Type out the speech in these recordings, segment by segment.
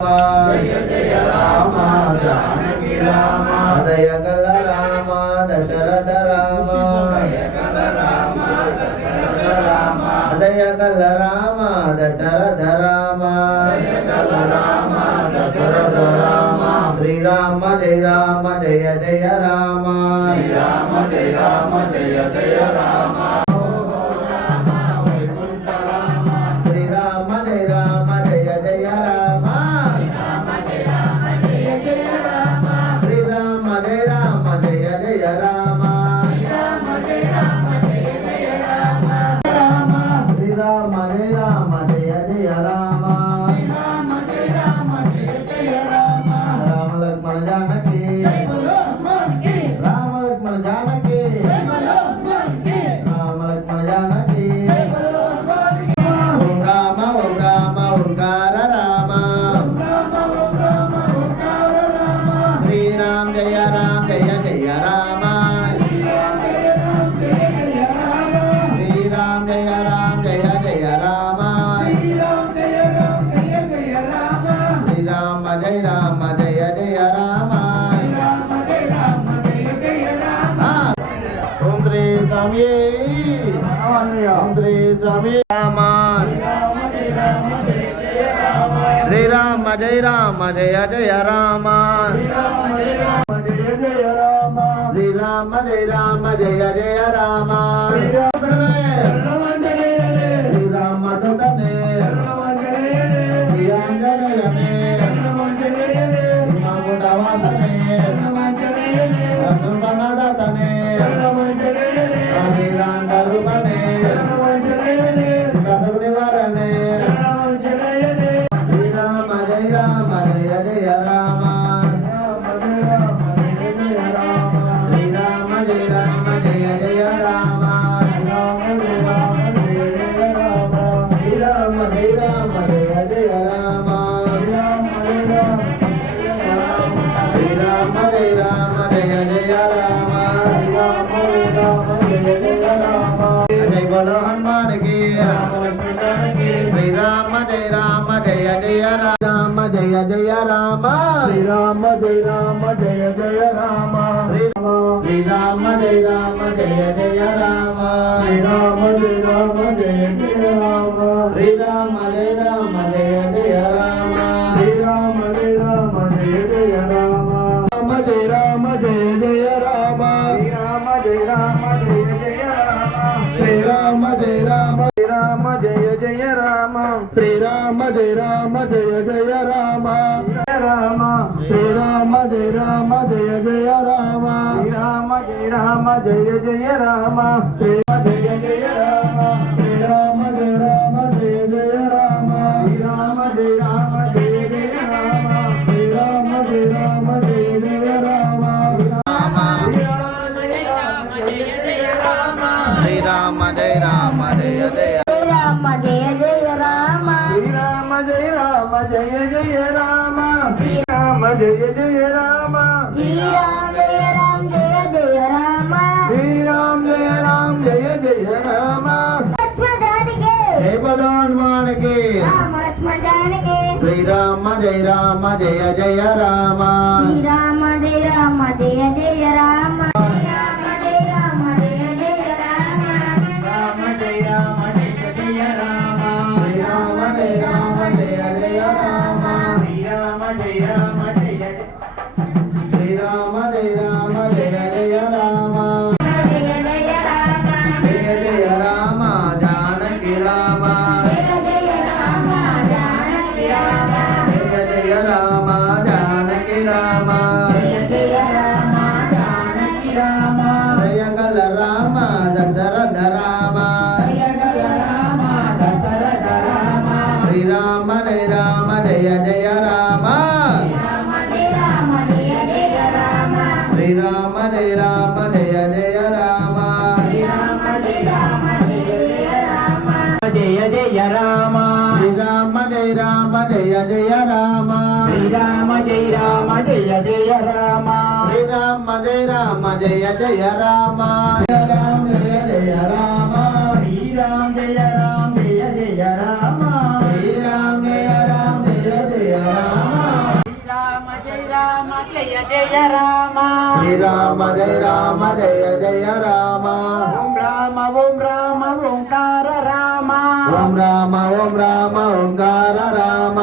జయ జయ రామ జానకి రామ దయగల రామ దశరథ రామ దయగల రామ దశరథ రామ దయగల రామ దశరథ రామ దయగల రామ దశరథ రామ శ్రీరామ జయ రామ జయ జయ రామ శ్రీరామ జయ రామ జయ జయ రామ శ్రీరామ జయ రామ జయ జయ రామ శ్రీరామ జయ రామ జయ జయ రామ శ్రీరామ దుడనే శ్రీయాంజనేయనే మగుడవాసనే రసుమనదతనే అభిరాండరుపనే కసవనివరనే శ్రీరామ జయ రామ జయ జయ రామ శ్రీరామ జయ రామ జయ జయ రామ శ్రీరామ జయ రామ జయ జయ రామ శ్రీరామ జయ రామ జయ జయ రామ జయ బలో హనుమాన్ కి శ్రీరామ జయ రామ జయ జయ రామ జయ జయ రామ శ్రీరామ జయ రామ జయ జయ రామ శ్రీరామ జయ రామ జయ జయ రామ శ్రీరామ జయ రామ జయ జయ రామ శ్రీరామ జయ రామ జయ జయ రామ శ్రీరామ జయ రామ జయ జయ రామ జయ రామ జయ జయ రామ శ్రీరామ జయ రామ జయ జయ రామ శ్రీరామ జయ రామ రామ జయ జయ రామ శ్రీరామ జయ రామ జయ జయ రామ రామ శ్రీరామ జయ రామ జయ జయ రామ శ్రీరామ జయ రామ జయ జయ రామ శ్రీరామ జయ జయ రామ శ్రీరామ జయ రామ జయ జయ రామ శ్రీరామ జయ రామ జయ జయ రామ శ్రీరామ జయ రామ జయ జయ రామ శ్రీరామ జయ రామ జయ జయ రామ జయ జయ రామ శ్రీరామ జయ రామ జయ జయ రామ శ్రీరామ జయ జయ రామ శ్రీరామ జయ రామ జయ జయ రామ శ్రీరామ జయ రామ జయ జయ రామ లక్ష్మణానికి జయ హనుమానికి రామ లక్ష్మణానికి శ్రీరామ జయ రామ జయ జయ రామ శ్రీరామ జయ రామ జయ జయ రామ శ్రీరామ జయ రామ జయ జయ రామ రామ జయ రామ జయ జయ రామ శ్రీరామ జయ రామ జయ జయ రామ శ్రీరామ జయ రామ జయ శ్రీరామ జయ రామ జయ జయ రామ జయ జయ రామ జయ జయ రామ జానకి రామ జయ జయ రామ జానకి రామ జయ జయ రామ జానకి రామ జయ జయ రామ జానకి రామ జయగల రామ దశరథ రామ జయగల రామ దశరథ రామ శ్రీరామ జయ రామ జయ జయ రామ శ్రీరామ జయ రామ జయ జయ రామ శ్రీరామ జయ రామ జయ జయ రామ శ్రీరామ జయ రామ జయ జయ రామ జయ జయ రామ శ్రీరామ జయ రామ జయ జయ రామ శ్రీరామ జయ రామ జయ జయ రామ శ్రీరామ జయ రామ జయ జయ రామ శ్రీరామ జయ జయ రామ శ్రీరామ జయ రామ జయ జయ రామ శ్రీరామ జయ రామ జయ జయ రామ జయ జయ రామ శ్రీరామ జయ రామ జయ జయ రామ ఓం రామ ఓంకార రామ ఓం రామ ఓంకార రామ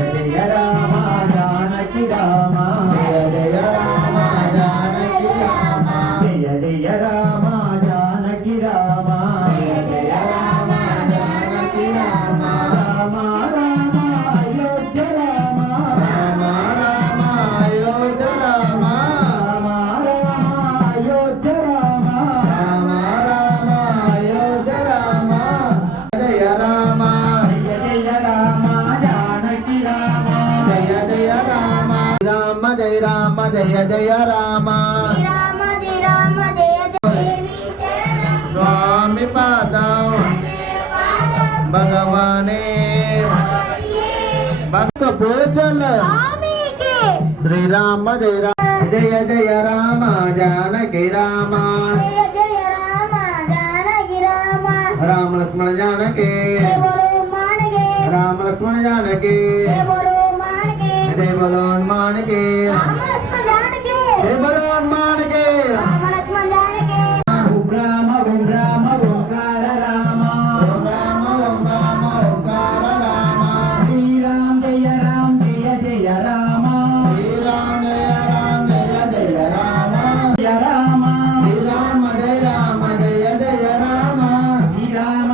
జయ రామ జానకి రామ జయ జయ రామ జానకి రామ జయ జయ రామ జానకి రామ జయ జయ రామ జానకి రామ రామ రామ అయోధ్య రామ రామ రామ అయోధ్య రామ రామ రామ అయోధ్య రామ రామ రామ అయోధ్య రామ జయ రామ జయ జయ రామ జానకి రామ జయ జయ రామ రామ జయ రామ జయ జయ రామ రామ జయ రామ జయ దేవి స్వామి పాదం భగవానే భక్త పూజల స్వామికి శ్రీరామ జయ రామ జయ జయ రామ జానకి రామ జయ జయ రామ జానకి రామ రామ లక్ష్మణ జానకి జయ బోలో మానకే రామ లక్ష్మణ జానకి జయ బోలో మానకే జయ బలో హనుమాన్ కి రామ లక్ష్మణ జానకి జయ బలో హనుమాన్ కి రామ లక్ష్మణ జానకి ఓం రామ ఓంకార రామ ఓం రామ ఓంకార రామ శ్రీరామ జయ జయ రామ శ్రీరామ జయ రామ జయ జయ రామ జయ రామ శ్రీరామ జయ రామ జయ జయ రామ శ్రీరామ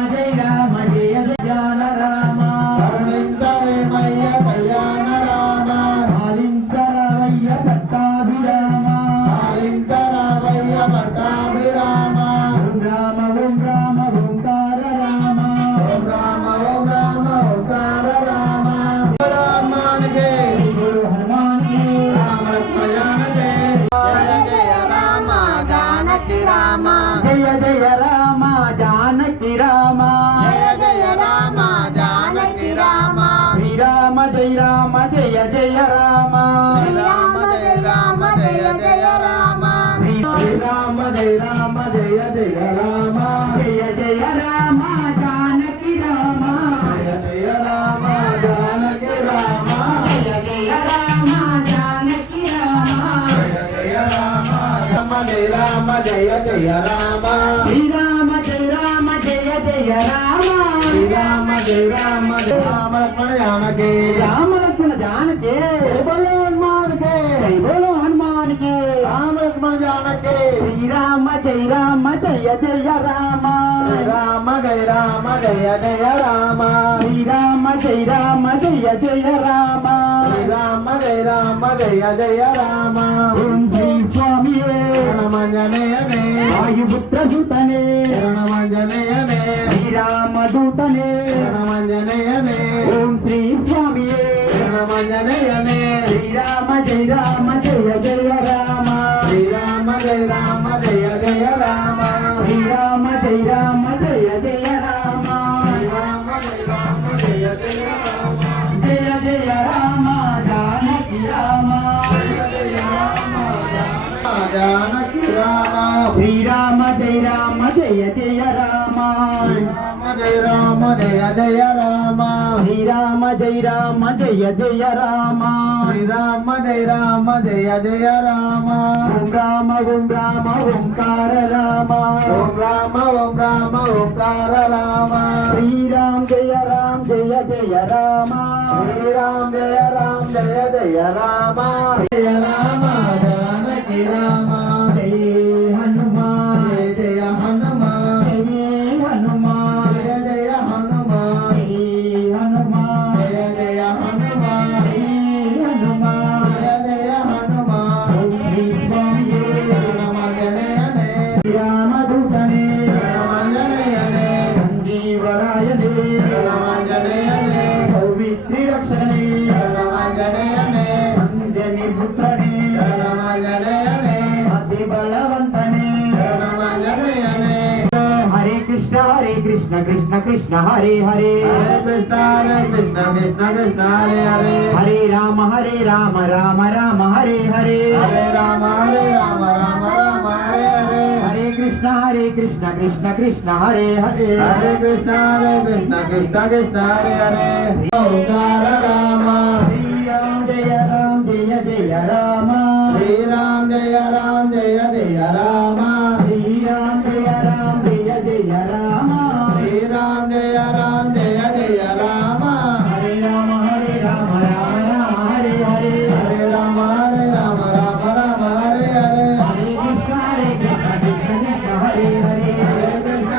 జయ జాన రామ కరుణించవేమయ్య కళ్యాణ రామ పాలించరవయ్య పట్టాభిరామ పాలించరామయ్య పట్టాభిరామ ఓం రామ ఓంకార రామ ఓం రామ ఓంకార రామ హనుమానికి గురు హనుమానికి రామ లక్ష్మణ జానకి జయ జయ రామ జానకి రామ జయ జయ రామ జానకి రామ జయ జయ రామ జానకి రామ శ్రీరామ జయ జయ రామ శ్రీరామ జయ రామ జయ జయ రామ శ్రీరామ జయ రామ జయ జయ రామ జయ జయ రామ జానకి రామ జయ జయ రామ జానకి రామ జయ జయ రామ జానకి రామ జయ జయ రామ రామ జయ రామ జయ జయ రామ శ్రీరామ జయ జయ రామ శ్రీరామ జయ రామ జయ రామ లక్ష్మణ జానకి రామ లక్ష్మణ జానకి జయ బలో హనుమాన్ కి జై బోలో హనుమానికి రామ లక్ష్మణ జానకి శ్రీరామ జయ జయ రామ శ్రీరామ జయ రామ జయ జయ రామ శ్రీరామ జయ జయ రామ శ్రీరామ జయ రామ జయ జయ రామ ఓం శ్రీ స్వామి శరణమంజనేయనే వాయుపుత్ర సుతనే శరణమంజనేయనే శ్రీరామ దూతనే శరణమంజనేయనే ఓం శ్రీ స్వామి శరణమంజనేయనే శ్రీరామ జయ జయ రామ శ్రీరామ జయ రామ జయ జయ రామ శ్రీరామ జయ జయ రామ శ్రీరామ జయ రామ జయ జయ రామ జయ జయ రామ జానకి రామ జానకి రామ శ్రీరామ జయ జయ రామ రామ జయ రామ జయ జయ రామ శ్రీరామ జయ జయ రామ శ్రీరామ జయ రామ జయ జయ రామ ఓం రామ ఓంకార రామ ఓం రామ ఓంకార రామ శ్రీరామ జయ జయ రామ శ్రీరామ జయ జయ రామ జయ రామ జానకి రామ జయ హనుమాన్ జయ జయ హనుమాన్ జయ హనుమాన్ జయ జయ హనుమాన్ జయ హనుమాన్ జయ జయ హనుమాన్ జయ హనుమాన్ జయ జయ హనుమాన్ ఓం శ్రీ స్వామి శరణమంజనేయనే రామదూతనే శరణమంజనేయనే సంజీవరాయనే శరణమంజనేయనే సౌమిత్రి రక్షణనే శరణమంజనేయనే అంజని పుత్రనే శరణమంజనేయనే అతి బలవంతనే శరణమంజనేయనే హరే కృష్ణ కృష్ణ కృష్ణ హరే హరే హరే కృష్ణ కృష్ణ కృష్ణ హరే హరే హరే రామ రామ రామ హరే హరే హరే రామ రామ రామ హరే హరే హరే కృష్ణ కృష్ణ కృష్ణ హరే హరే హరే కృష్ణ కృష్ణ కృష్ణ హరే హరే ఓంకార రామ శ్రీరామ జయ జయ జయ రామ శ్రీరామ జయ రామ జయ జయ రామ శ్రీరామ జయ రామ జయ జయ రామ శ్రీరామ జయ రామ జయ జయ రామ హరే రామ రామ రామ హరే హరే హరే రామ రామ రామ హరే హరే హరే కృష్ణ కృష్ణ కృష్ణ హరే హరే హరే కృష్ణ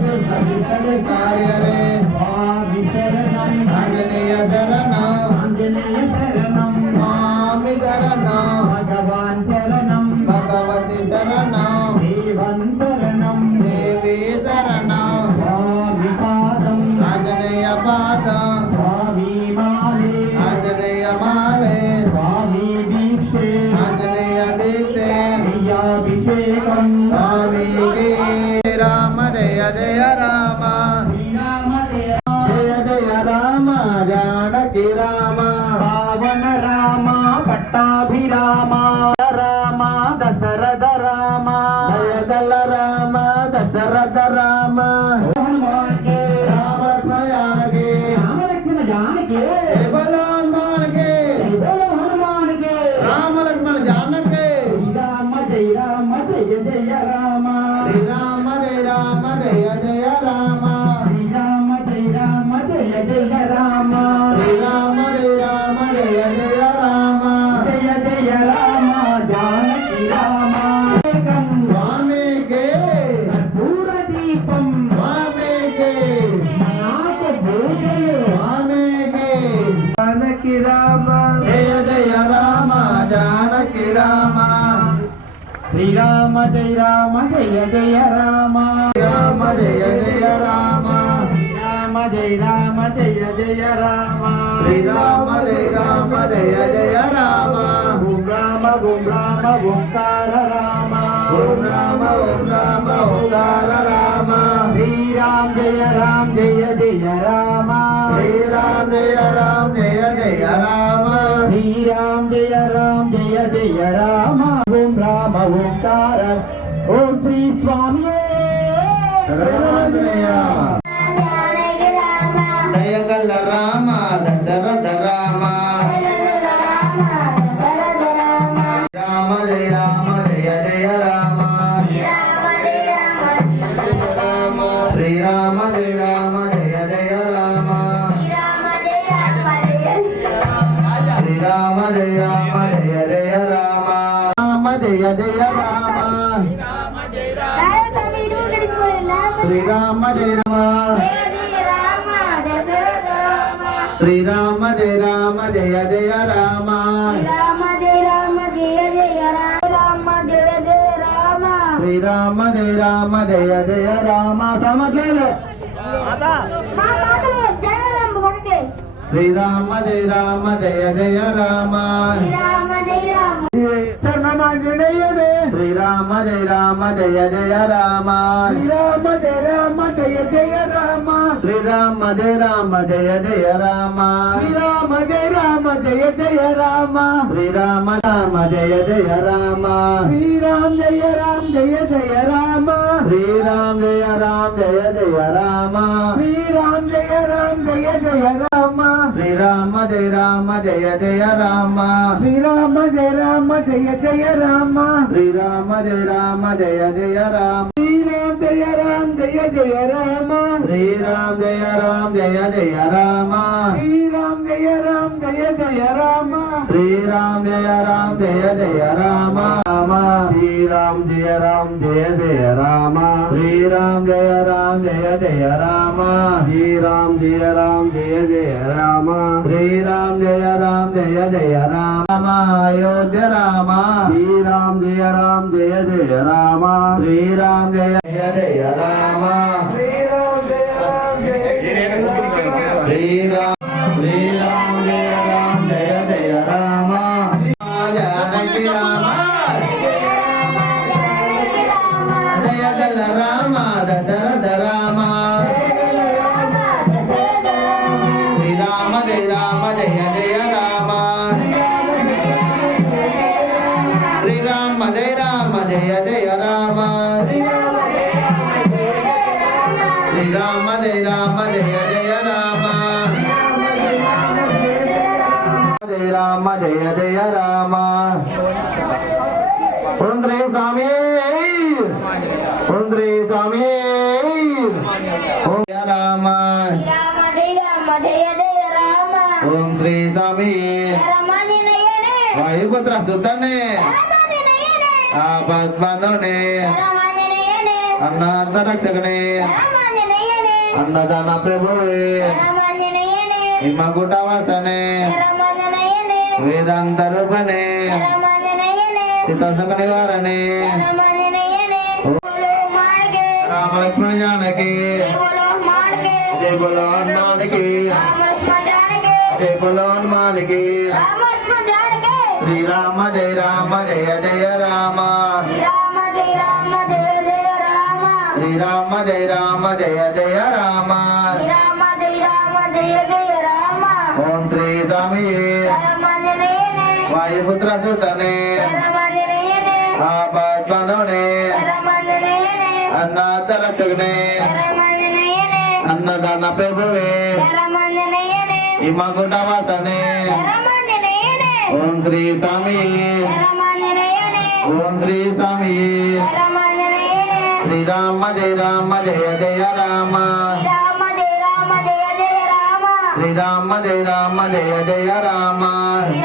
కృష్ణ కృష్ణ హరే హరే స్వామి శరణం ఆంజనేయ శరణం ఆంజనేయ శరణం స్వామి శరణం భగవాన్ శరణం భగవతి శరణం దేవన్ శరణం దేవి శరణం స్వామి పాదం ఆంజనేయ పాదం స్వామి మాలే ఆంజనేయ మాలే స్వామి దీక్షే ఆంజనేయ దీక్షే ప్రియాభిషేకం స్వామికి రామ జయ జయ రామ శ్రీరామ జయ జయ జయ రామ జానకి రామ పావన రామ పట్టాభిరామ రామ దశరథ రామ దయగల రామ దశరథ రామ హనుమాన్ కే రామ ప్రయాణకి రామ లక్ష్మణ జానకి బలవాన్మానకి బోలో హనుమాన్ కే రామ లక్ష్మణ జానకి శ్రీరామ జయ రామ జయ జయ రామ శ్రీరామ జయ రామ జయ జయ రామ శ్రీరామ జయ రామ జయ జయ రామ శ్రీరామ జయ రామ జయ జయ రామ జయ జయ రామ జానకి రామ ఏకం స్వామికి కర్పూర దీపం స్వామికి నాకు పూజలు స్వామికి జానకి రామ జయ జయ రామ జానకి రామ శ్రీరామ జయ రామ జయ జయ రామ రామ జయ జయ రామ రామ జయ రామ జయ జయ రామ శ్రీరామ జయ రామ జయ జయ రామ ఓం రామ ఓంకార రామ ఓం రామ ఓంకార రామ శ్రీరామ జయ రామ జయ జయ రామ శ్రీరామ జయ రామ జయ జయ రామ శ్రీరామ జయ రామ జయ జయ రామ ఓం రామ ఓంకార ఓం శ్రీ స్వామి శరణాంజనేయ దయగల రామ దశరథ రామ రామ జయ రామ జయ జయ రామ శ్రీరామ జయ రామ జయ జయ రామ శ్రీరామ జయ రామ జయ జయ రామ రామ జయ జయ రామ శ్రీరామ జయ రామ శ్రీరామ జయ రామ జయ జయ రామ శ్రీరామ జయ రామ జయ జయ రామ సమగ్రలో శ్రీరామ జయ రామ జయ జయ రామ శరణమాంజనేయనే శ్రీరామ జయ రామ జయ జయ రామ శ్రీరామ జయ రామ జయ జయ రామ శ్రీరామ జయ రామ జయ జయ రామ శ్రీరామ జయ రామ జయ జయ రామ శ్రీరామ రామ జయ జయ రామ శ్రీరామ జయ రామ జయ జయ రామ శ్రీరామ జయ రామ జయ జయ రామ శ్రీరామ జయ రామ జయ జయ రామ శ్రీరామ జయ రామ జయ జయ రామ శ్రీరామ జయ రామ జయ జయ రామ శ్రీరామ జయ రామ జయ జయ రామ శ్రీరామ జయ రామ జయ జయ రామ శ్రీరామ జయ రామ జయ జయ రామ శ్రీరామ జయ రామ జయ జయ రామ శ్రీరామ జయ రామ జయ జయ రామ రామ శ్రీరామ జయ రామ జయ జయ రామ శ్రీరామ జయ రామ జయ జయ రామ శ్రీరామ జయ రామ జయ జయ రామ శ్రీరామ జయ రామ జయ జయ రామ అయోధ్య రామ శ్రీరామ జయ రామ జయ జయ రామ శ్రీరామ జయ జయ జయ రామ శ్రీరామ జయ రామ జయ జయ రామ శ్రీరామ శ్రీరామ జయ రామ జయ జయ రామ జానకి రామ జయగల రామ దశరథ రామ శ్రీరామ జయ రామ జయ జయ రామ శ్రీరామ జయ రామ జయ జయ రామ శ్రీరామ జయ రామ జయ జయ రామ రామ జయ జయ రామ ఓం శ్రీ స్వామి ఓం శ్రీ స్వామి ఓం జయ రామ రామ జయ రామ జయ జయ రామ ఓం శ్రీ స్వామి రమణినయనే వాయుపుత్ర సుతనే రమణినయనే ఆపద్బంధునే రమణినయనే అన్నార్థ రక్షకనే రమణినయనే అన్నదాన ప్రభువే రమణినయనే హిమగుటవాసనే రమణినయనే వేదాంత రూపనే రమణినయనే చిత్తసుఖ నివారణే రమణినయనే బోలో మార్గే రామ లక్ష్మణ జానకి బోలో మార్గే జయ బోలో హనుమానికి రామస్మరణకే జయ బోలో హనుమానికి రామస్మరణకే శ్రీరామ జయ రామ జయ జయ రామ రామ జయ రామ జయ జయ రామ శ్రీరామ జయ రామ జయ జయ రామ రామ జయ రామ జయ జయ రామ ఓం శ్రీ స్వామి రమణినయనే వాయుపుత్ర సుతనే రమణినయనే ఆపద్బంధునే రమణినయనే అన్నార్థ రక్షకనే రమణినయనే అన్నదాన ప్రభువే రమణినయనే హిమగుటవాసనే రమణినయనే ఓం శ్రీ స్వామి రమణినయనే ఓం శ్రీ స్వామి రమణినయనే శ్రీరామ జయ రామ జయ జయ రామ రామ జయ రామ జయ జయ రామ శ్రీరామ జయ రామ జయ జయ రామ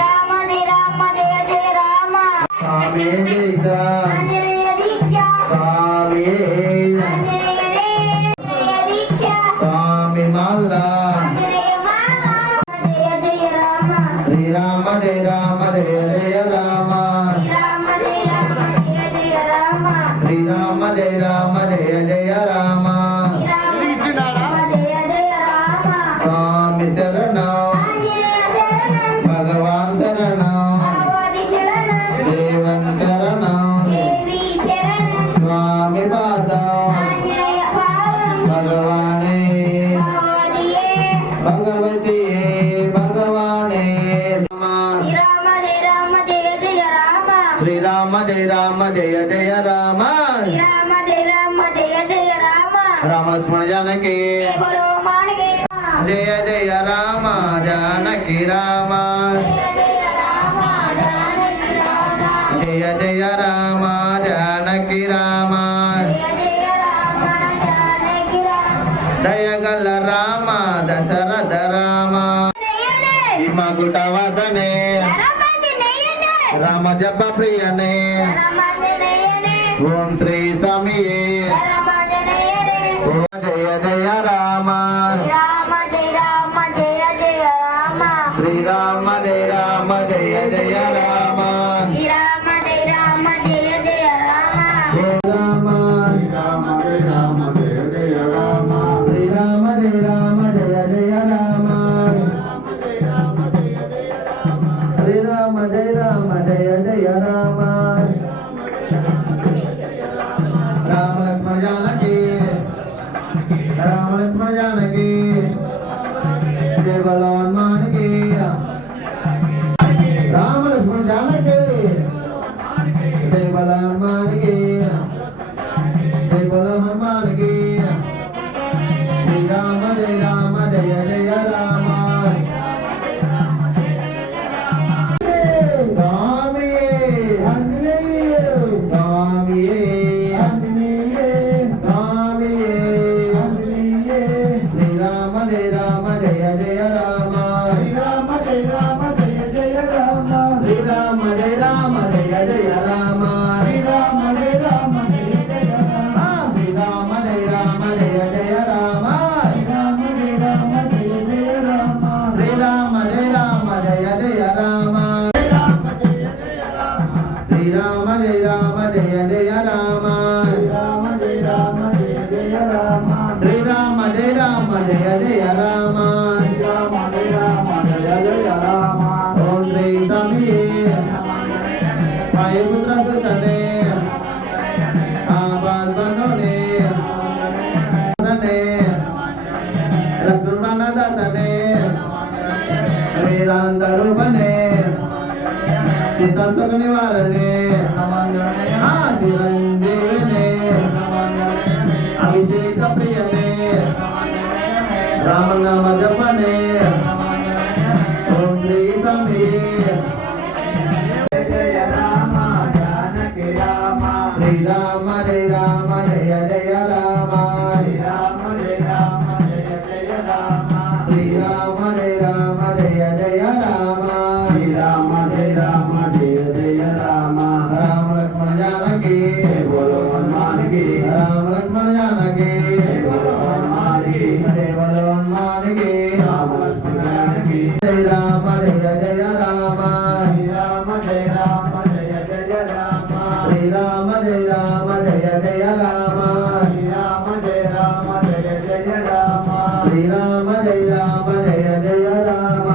రామ జయ రామ జయ జయ రామ స్వామి దేశ ఆంజనేయ దీక్ష స్వామి ఆంజనేయనే దీక్ష స్వామి మల్ల ఆంజనేయ మాల జయ జయ రామ శ్రీరామ జయ రామ జయ జయ రామ రామ జయ రామ జయ జయ రామ శ్రీరామ జయ రామ జయ జయ రామ రామ జయ జయ రామ స్వామి శరణం ఆంజనేయ శరణం భగవాన్ శరణం భగవతి శరణం దేవన్ శరణం దేవి శరణం స్వామి పాదం ఆంజనేయ పాదం భగవానే భగవతియే భగవతి భగవానే రామ జయ రామ జయ జయ రామ శ్రీరామ జయ రామ జయ జయ రామ రామ జయ రామ జయ జయ రామ రామ లక్ష్మణ జానకి బోలో మార్గే జయ జయ రామ జానకి రామ జయ జయ రామ జానకి రామ జయ జయ రామ జానకి రామ జయ జయ రామ జానకి రామ దయగల రామ దశరథ రామ నయనే హిమగుటవాసనే రమణి నయనే రామ జప ప్రియనే రమణి నయనే ఓం శ్రీ స్వామియే రమణి నయనే ఓం జయ జయ రామ రామ జయ రామ జయ జయ రామ శ్రీరామ జయ రామ జయ జయ రామ రామ జయ రామ జయ జయ రామ రామ శ్రీరామ జయ రామ జయ జయ రామ శ్రీరామ జయ రామ జయ జయ రామ శ్రీరామ జయ రామ జయ జయ రామ రామ లక్ష్మణ జానకి రామ లక్ష్మణ జానకి జయ బలో హనుమానికి రామ లక్ష్మణ జానకి జయ బల హనుమానికి జయ బల హనుమానికి శ్రీరామ జయ రామ జయ జయ రామ స్వామియే స్వామియే స్వామియే శ్రీరామ జయ రామ జయ జయ రామ శ్రీరామ జయ రామ జయ జయ రామ శ్రీరామ జయ రామ జయ జయ రామ శ్రీరామ జయ రామ జయ జయ రామ శ్రీరామ జయ రామ జయ జయ రామ శ్రీరామ జయ రామ జయ జయ రామ శ్రీరామ జయ రామ జయ జయ రామ శ్రీరామ జయ రామ జయ జయ రామ శ్రీరామ జయ రామ జయ జయ రామ శ్రీరామ జయ రామ జయ జయ రామ శ్రీరామ జయ రామ జయ జయ రామ ఓం శ్రీ స్వామియే వాయుపుత్ర సుతనే ఆపద్బంధునే లక్ష్మణ దత్తనే వేదాంత రూపనే చిత్తసుఖ నివారణే చిరంజీవినే అభిషేక ప్రియనే రామనామ జపనే ఓం శ్రీ స్వామియే జయ రామ జానకి రామ శ్రీరామ జయ రామ జయ జయ రామ శ్రీరామ జయ రామ జయ జయ రామ శ్రీరామ జయ రామ జయ జయ రామ శ్రీరామ జయ రామ జయ జయ రామ రామ లక్ష్మణ జానకి బోలో హనుమాన్ కి రామ లక్ష్మణ జానకి బోలో హనుమాన్ కి బోలో హనుమాన్ కి రామ లక్ష్మణ జానకి జయ రామ జయ జయ రామ శ్రీరామ జయ రామ జయ జయ రామ శ్రీరామ జయ రామ జయ జయ రామ శ్రీరామ జయ రామ జయ జయ రామ శ్రీరామ జయ రామ జయ జయ రామ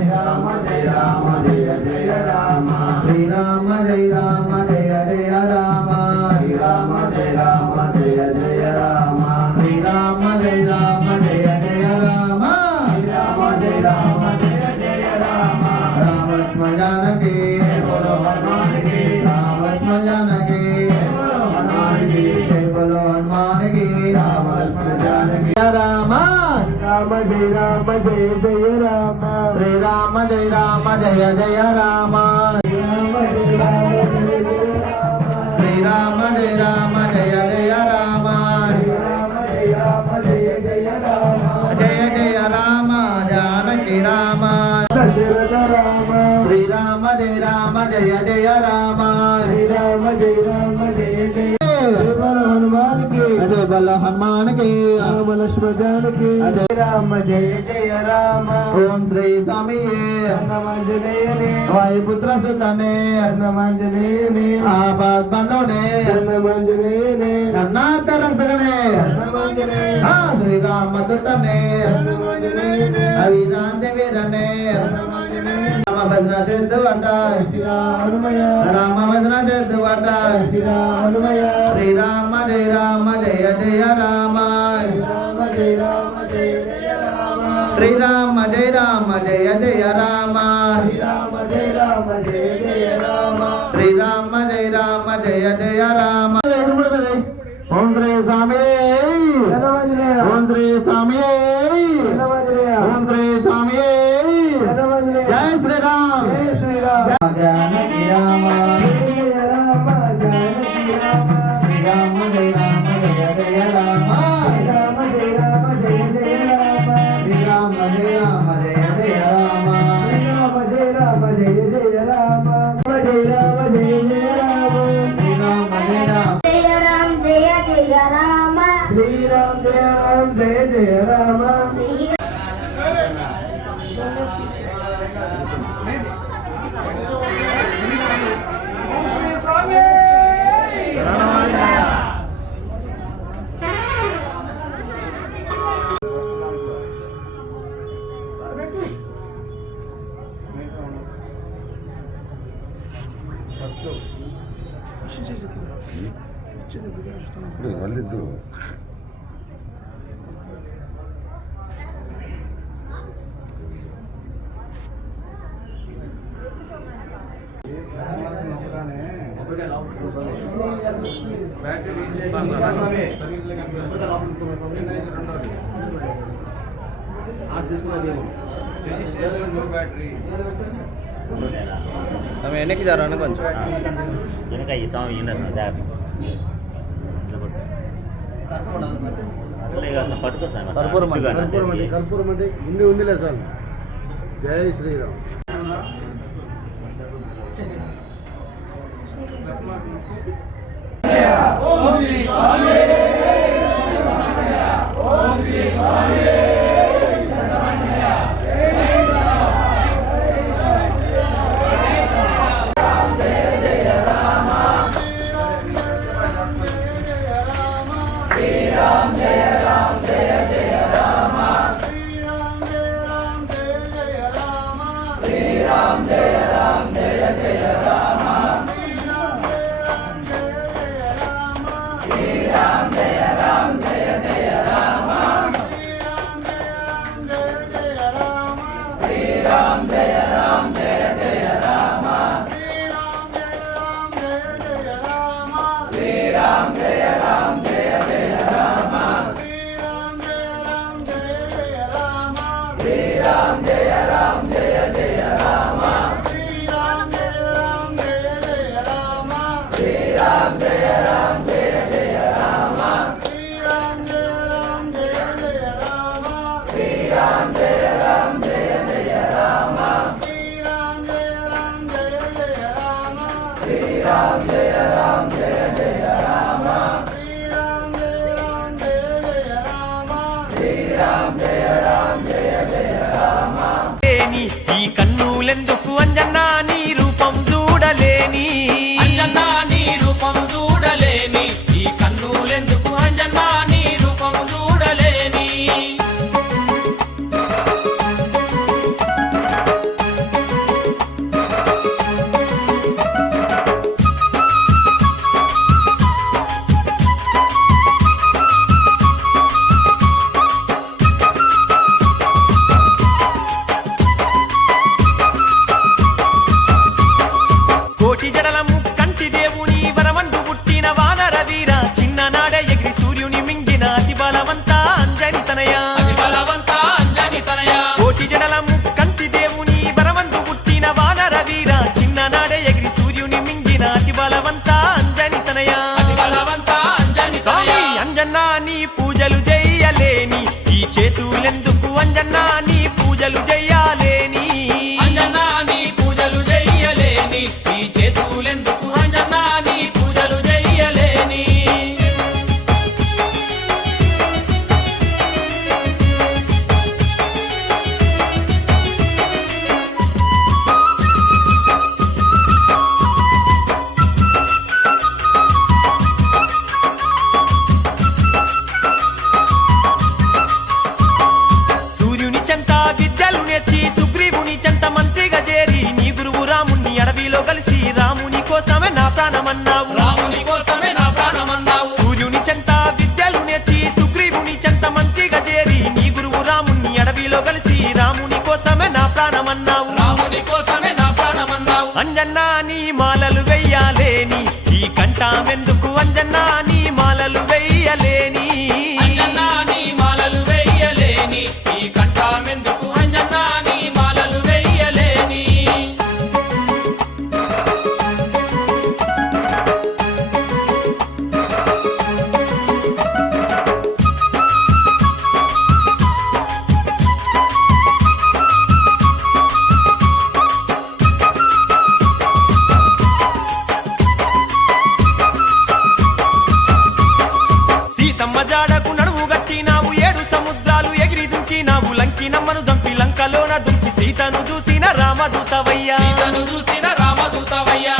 శ్రీరామ జయ రామ జయ జయ రామ శ్రీరామ జయ రామ జయ జయ రామ శ్రీరామ జయ రామ జయ జయ రామ శ్రీరామ జయ రామ జయ జయ రామ శ్రీరామ జయ రామ జయ జయ రామ రామ లక్ష్మణ జానకి బోలో హనుమాన్ కి రామ లక్ష్మణ జానకి బోలో హనుమాన్ కి బోలో హనుమాన్ కి రామ లక్ష్మణ జానకి రామ రామ జయ రామ జయ జయ రామ శ్రీరామ జయ రామ జయ జయ రామ శ్రీరామ జయ రామ జయ జయ రామ శ్రీరామ జయ రామ జయ జయ రామ జయ జయ రామ జానకి రామ దశరథ రామ శ్రీరామ జయ రామ జయ జయ రామ శ్రీరామ జయ రామ జయ జయ బోలో హనుమాన్ కి జయ బోలో హనుమాన్ కి రామ లక్ష్మణ జానకి జయ రామ జయ జయ రామ ఓం శ్రీ స్వామియే హనుమంజనేయనే వాయుపుత్ర సుతనే హనుమంజనేయనే ఆపద్ బంధునే హనుమంజనేయనే కన్నాత రక్షకనే హనుమంజనే శ్రీరామ దుతనే హనుమంజనేయనే అవిరాంత వీరనే హనుమంజనే రామ భద్ర చేతువట శ్రీరామయ రామ భద్ర చేతువట శ్రీరామయ శ్రీరామ జయ రామ జయ జయ రామ శ్రీరామ జయ రామ జయ జయ రామ శ్రీరామ జయ రామ జయ జయ రామ శ్రీరామ జయ రామ జయ జయ రామ శ్రీరామ జయ రామ జయ జయ రామ ఓం శ్రీ స్వామి ఓం శ్రీ స్వామి ఓం శ్రీ స్వామి జయ శ్రీరామ్ జయ శ్రీరామ్ జానకి రామ జయ రామ జానకి రామ శ్రీరామ జయ రామ జయ జయ రామ శ్రీరామ జయ రామ జయ జయ రామ శ్రీరామ జయ రామ జయ జయ రామ శ్రీరామ జయ రామ జయ జయ రామ జయ రామ జయ జయ రామ శ్రీరామ జయ రామ జయ రామ జయ జయ రామ శ్రీరామ జయ రామ జయ జయ రామ వాళ్ళిద్దు நம்ம என்னைக்கு தரோன்னு கொஞ்சம் వెనక ఈ స్వామి ఉండదు జాగ్రత్త అట్లే కాదు పట్టుకో స్వామి కర్పూరం అంటే ఉందిలే సార్ జై శ్రీరామ్ శ్రీరామ్ జయ రామ జయ జయ రామ లేని ఈ కన్నులెందుకు అంజన్నా నీ రూపం చూడలేని అంజన్నా నీ రూపం చూడలేని ఈ కన్నులెందుకు అంజన్నా నీ రూపం చూడలేని కోటి జడలము కంటి దేవుని వరమందు పుట్టిన వానర వీర చిన్ననాడే ఎగిరి సూర్యుని మింగిన అతి బలవంత అంజని తనయ కోటి జడలము కంటి దేవుని వరమందు పుట్టిన వానర వీర చిన్ననాడే ఎగిరి సూర్యుని మింగిన అతి బలవంత అంజని తనయ స్వామి అంజన్నా నీ పూజలు చెయ్యలేని ఈ చేతులెందుకు అంజన్నా నీ పూజలు చెయ్యాలేని అంజన్నా నీ పూజలు చెయ్యలేని ఈ చేతులెందుకు అంజన్నా నీ పూజలు చెయ్యలేని సూర్యుని చెంత విద్యలు నేర్చి సుగ్రీవుని చెంత మంత్రిగా చేరి నీ గురువు రాముని అడవిలో కలిసి రాముని కోసమే నా ప్రాణమన్నావు సూర్యుని చెంత విద్యలు నేర్చి సుగ్రీవుని చెంత మంత్రిగా చేరి నీ గురువు రాముని అడవిలో కలిసి రాముని కోసమే నా ప్రాణమన్నావు అంజన్నా నీ మాలలు వెయ్యాలేని ఈ కంఠమెందుకు అంజన్నా నీ మాలలు వెయ్యలేని అంజన్నా నీ మాలలు వెయ్యలేని ఈ కంఠమెందుకు అంజన్నా నీ మాలలు వెయ్యలేని సీతమ్మ జాడకు నడుము గట్టినావు ఏడు సముద్రాలు ఎగిరి దుంకినావు లంకి నమ్మను దంపి లంకలోన దుంకి సీతను చూసిన రామదూతవయ్యా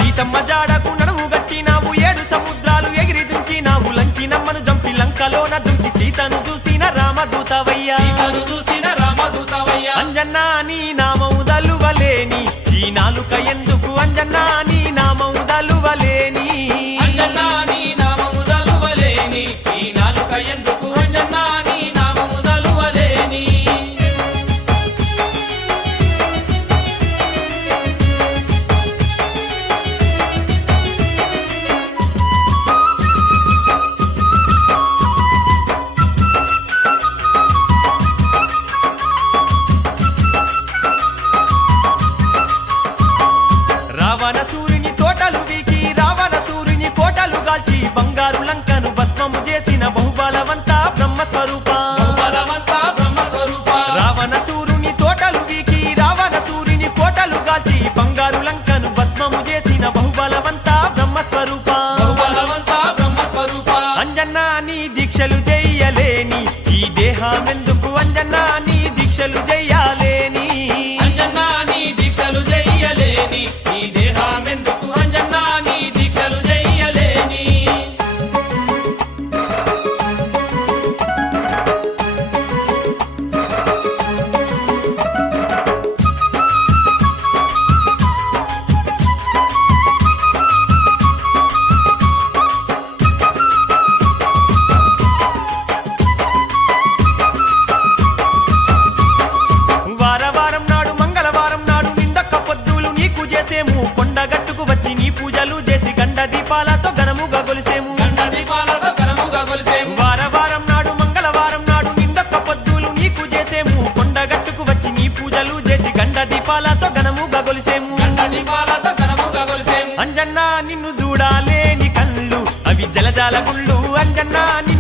సీతమ్మ జాడకు నడుము గట్టినావు ఏడు సముద్రాలు ఎగిరి దుంకినావు లంకి నమ్మను దంపి లంకలోన దుంకి సీతను చూసిన రామదూతవయ్యా అంజన్నా నీ నామము దలువలేని ఈ నాలుక ఎందుకు అంజన్నా నీ నామము దలువలేని అంజన్నా నీ నామము దలువలేని ఈ నాలుక ఎందుకు అంజన్నా నీ నామము దలువలేని రావణ సూర్యుని తోటలు వీకి రావణ సూర్యుని కోటలు గాల్చి బంగారు లంకను భస్మము చేసిన బహుబలవంత బ్రహ్మస్వరూప రావణ సూర్యుని తోటలు వీకి రావణ సూర్యుని కోటలు గాల్చి బంగారు లంకను భస్మము చేసిన బహుబలవంత బ్రహ్మస్వరూప అంజన్నా నీ దీక్షలు చెయ్యలేని ఈ దేహమెందుకు అంజన్నా నీ దీక్షలు చెయ్యాలేని అంజన్నా నీ దీక్షలు చెయ్యలేని ఈ దేహమెందుకు అంజన్నా నీ దీక్షలు చెయ్యలేని వారం నాడు మంగళవారం నాడు నిండొక్క పొద్దులు నీకు చేసేము కొండగట్టుకు వచ్చి నీ పూజలు చేసి గండ దీపాలతో ఘనముగా గొలిసేము వారం నాడు మంగళవారం నాడు నిండొక్క పొద్దులు నీకు చేసేము కొండగట్టుకు వచ్చి నీ పూజలు చేసి గండ దీపాలతో ఘనముగా గొలిసేము అంజన్నా నిన్ను చూడాలేని కళ్ళు అవి జలజాల గుళ్ళు అంజన్నా నిన్ను